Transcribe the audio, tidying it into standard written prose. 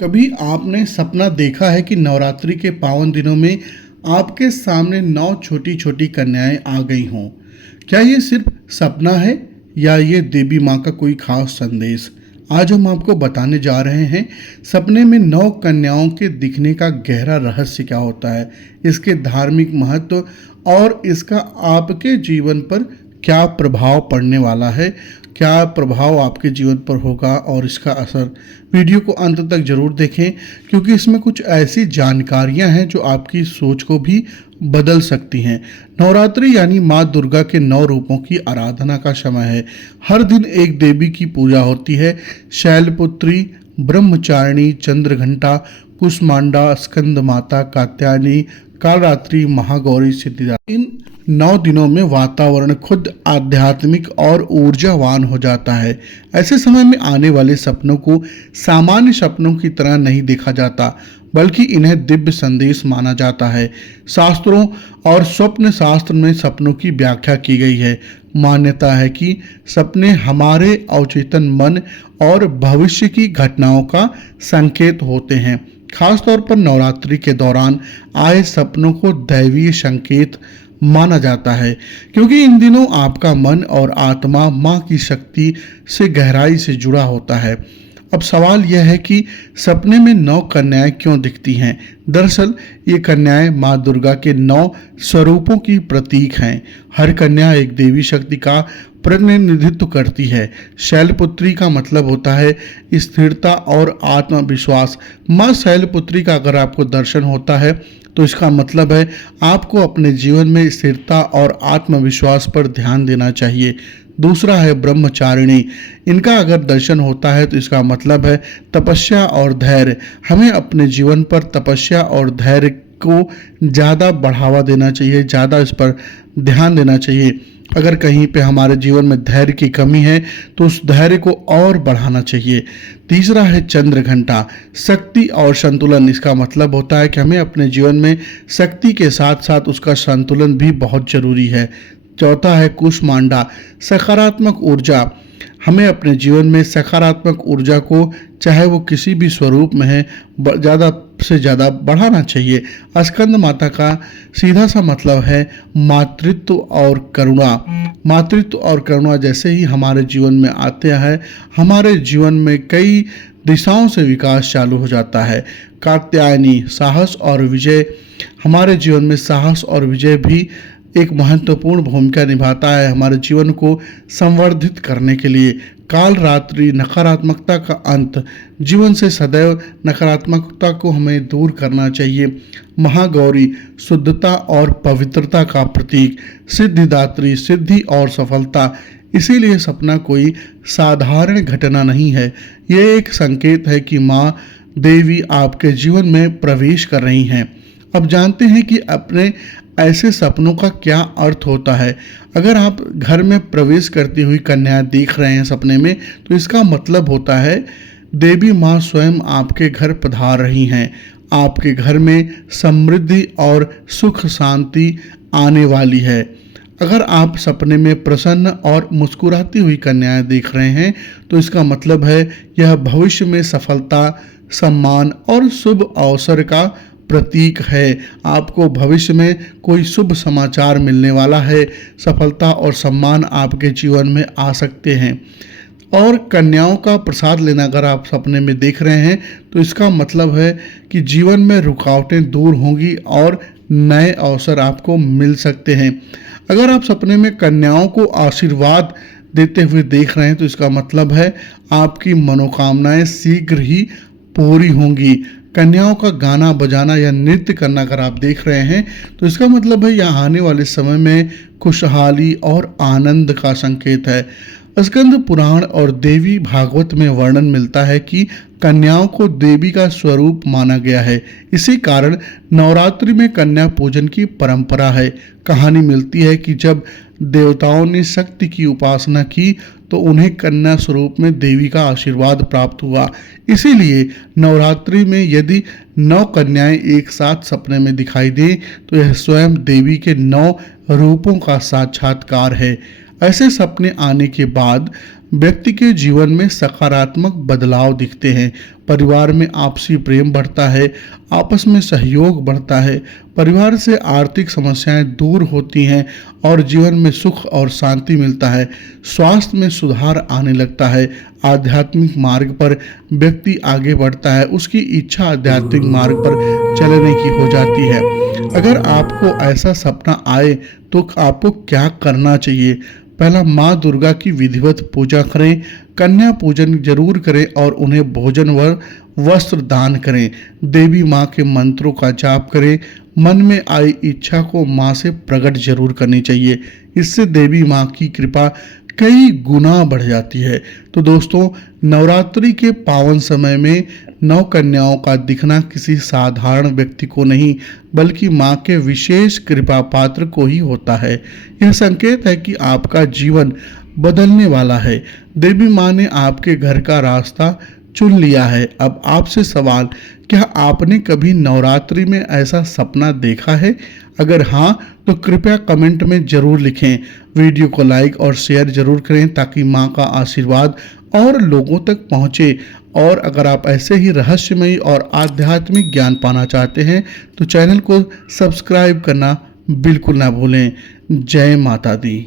कभी आपने सपना देखा है कि नवरात्रि के पावन दिनों में आपके सामने 9 छोटी-छोटी कन्याएं आ गई हों? क्या ये सिर्फ सपना है या ये देवी माँ का कोई खास संदेश? आज हम आपको बताने जा रहे हैं सपने में 9 कन्याओं के दिखने का गहरा रहस्य क्या होता है, इसके धार्मिक महत्व और इसका आपके जीवन पर क्या प्रभाव पड़ने वाला है, क्या प्रभाव आपके जीवन पर होगा और इसका असर। वीडियो को अंत तक जरूर देखें क्योंकि इसमें कुछ ऐसी जानकारियां हैं जो आपकी सोच को भी बदल सकती हैं। नवरात्रि यानी माँ दुर्गा के 9 रूपों की आराधना का समय है। हर दिन एक देवी की पूजा होती है। शैलपुत्री, ब्रह्मचारिणी, चंद्रघंटा, कुष्मांडा, स्कंद माता, कात्यायनी, कालरात्रि, महागौरी, सिद्धिदात्री। इन 9 दिनों में वातावरण खुद आध्यात्मिक और ऊर्जावान हो जाता है। ऐसे समय में आने वाले सपनों को सामान्य सपनों की तरह नहीं देखा जाता, बल्कि इन्हें दिव्य संदेश माना जाता है। शास्त्रों और स्वप्न शास्त्र में सपनों की व्याख्या की गई है। मान्यता है कि सपने हमारे अवचेतन मन और भविष्य की घटनाओं का संकेत होते हैं। खासतौर पर नवरात्रि के दौरान आए सपनों को दैवीय संकेत माना जाता है, क्योंकि इन दिनों आपका मन और आत्मा माँ की शक्ति से गहराई से जुड़ा होता है। अब सवाल यह है कि सपने में 9 कन्याएं क्यों दिखती हैं? दरअसल ये कन्याएं माँ दुर्गा के 9 स्वरूपों की प्रतीक हैं। हर कन्या एक देवी शक्ति का प्रतिनिधित्व करती है। शैलपुत्री का मतलब होता है स्थिरता और आत्मविश्वास। माँ शैलपुत्री का अगर आपको दर्शन होता है तो इसका मतलब है आपको अपने जीवन में स्थिरता और आत्मविश्वास पर ध्यान देना चाहिए। दूसरा है ब्रह्मचारिणी। इनका अगर दर्शन होता है तो इसका मतलब है तपस्या और धैर्य। हमें अपने जीवन पर तपस्या और धैर्य को ज़्यादा बढ़ावा देना चाहिए, ज़्यादा इस पर ध्यान देना चाहिए। अगर कहीं पे हमारे जीवन में धैर्य की कमी है तो उस धैर्य को और बढ़ाना चाहिए। तीसरा है चंद्रघंटा, शक्ति और संतुलन। इसका मतलब होता है कि हमें अपने जीवन में शक्ति के साथ साथ उसका संतुलन भी बहुत जरूरी है। चौथा है कुष्मांडा, सकारात्मक ऊर्जा। हमें अपने जीवन में सकारात्मक ऊर्जा को चाहे वो किसी भी स्वरूप में है ज़्यादा से ज़्यादा बढ़ाना चाहिए। स्कंद माता का सीधा सा मतलब है मातृत्व और करुणा। मातृत्व और करुणा जैसे ही हमारे जीवन में आते हैं, हमारे जीवन में कई दिशाओं से विकास चालू हो जाता है। कात्यायनी, साहस और विजय। हमारे जीवन में साहस और विजय भी एक महत्वपूर्ण भूमिका निभाता है हमारे जीवन को संवर्धित करने के लिए। काल रात्रि, नकारात्मकता का अंत। जीवन से सदैव नकारात्मकता को हमें दूर करना चाहिए। महागौरी, शुद्धता और पवित्रता का प्रतीक। सिद्धिदात्री, सिद्धि और सफलता। इसीलिए सपना कोई साधारण घटना नहीं है, यह एक संकेत है कि माँ देवी आपके जीवन में प्रवेश कर रही हैं। अब जानते हैं कि अपने ऐसे सपनों का क्या अर्थ होता है। अगर आप घर में प्रवेश करती हुई कन्या देख रहे हैं सपने में, तो इसका मतलब होता है देवी माँ स्वयं आपके घर पधार रही हैं। आपके घर में समृद्धि और सुख शांति आने वाली है। अगर आप सपने में प्रसन्न और मुस्कुराती हुई कन्याएं देख रहे हैं तो इसका मतलब है यह भविष्य में सफलता, सम्मान और शुभ अवसर का प्रतीक है। आपको भविष्य में कोई शुभ समाचार मिलने वाला है। सफलता और सम्मान आपके जीवन में आ सकते हैं। और कन्याओं का प्रसाद लेना अगर आप सपने में देख रहे हैं तो इसका मतलब है कि जीवन में रुकावटें दूर होंगी और नए अवसर आपको मिल सकते हैं। अगर आप सपने में कन्याओं को आशीर्वाद देते हुए देख रहे हैं तो इसका मतलब है आपकी मनोकामनाएं शीघ्र ही पूरी होंगी। कन्याओं का गाना बजाना या नृत्य करना अगर आप देख रहे हैं तो इसका मतलब है यहाँ आने वाले समय में खुशहाली और आनंद का संकेत है। स्कंद पुराण और देवी भागवत में वर्णन मिलता है कि कन्याओं को देवी का स्वरूप माना गया है। इसी कारण नवरात्रि में कन्या पूजन की परंपरा है। कहानी मिलती है कि जब देवताओं ने शक्ति की उपासना की तो उन्हें कन्या स्वरूप में देवी का आशीर्वाद प्राप्त हुआ। इसीलिए नवरात्रि में यदि 9 कन्याएं एक साथ सपने में दिखाई दें तो यह स्वयं देवी के 9 रूपों का साक्षात्कार है। ऐसे सपने आने के बाद व्यक्ति के जीवन में सकारात्मक बदलाव दिखते हैं। परिवार में आपसी प्रेम बढ़ता है, आपस में सहयोग बढ़ता है, परिवार से आर्थिक समस्याएं दूर होती हैं और जीवन में सुख और शांति मिलता है। स्वास्थ्य में सुधार आने लगता है। आध्यात्मिक मार्ग पर व्यक्ति आगे बढ़ता है, उसकी इच्छा आध्यात्मिक मार्ग पर चलने की हो जाती है। अगर आपको ऐसा सपना आए तो आपको क्या करना चाहिए? पहला, माँ दुर्गा की विधिवत पूजा करें, कन्या पूजन जरूर करें और उन्हें भोजन व वस्त्र दान करें। देवी माँ के मंत्रों का जाप करें। मन में आई इच्छा को माँ से प्रकट जरूर करनी चाहिए, इससे देवी माँ की कृपा कई गुना बढ़ जाती है। तो दोस्तों, नवरात्रि के पावन समय में नौ कन्याओं का दिखना किसी साधारण व्यक्ति को नहीं बल्कि माँ के विशेष कृपा पात्र को ही होता है। यह संकेत है कि आपका जीवन बदलने वाला है। देवी माँ ने आपके घर का रास्ता चुन लिया है। अब आपसे सवाल, क्या आपने कभी नवरात्रि में ऐसा सपना देखा है? अगर हाँ तो कृपया कमेंट में जरूर लिखें। वीडियो को लाइक और शेयर जरूर करें ताकि माँ का आशीर्वाद और लोगों तक पहुँचे। और अगर आप ऐसे ही रहस्यमयी और आध्यात्मिक ज्ञान पाना चाहते हैं तो चैनल को सब्सक्राइब करना बिल्कुल ना भूलें। जय माता दी।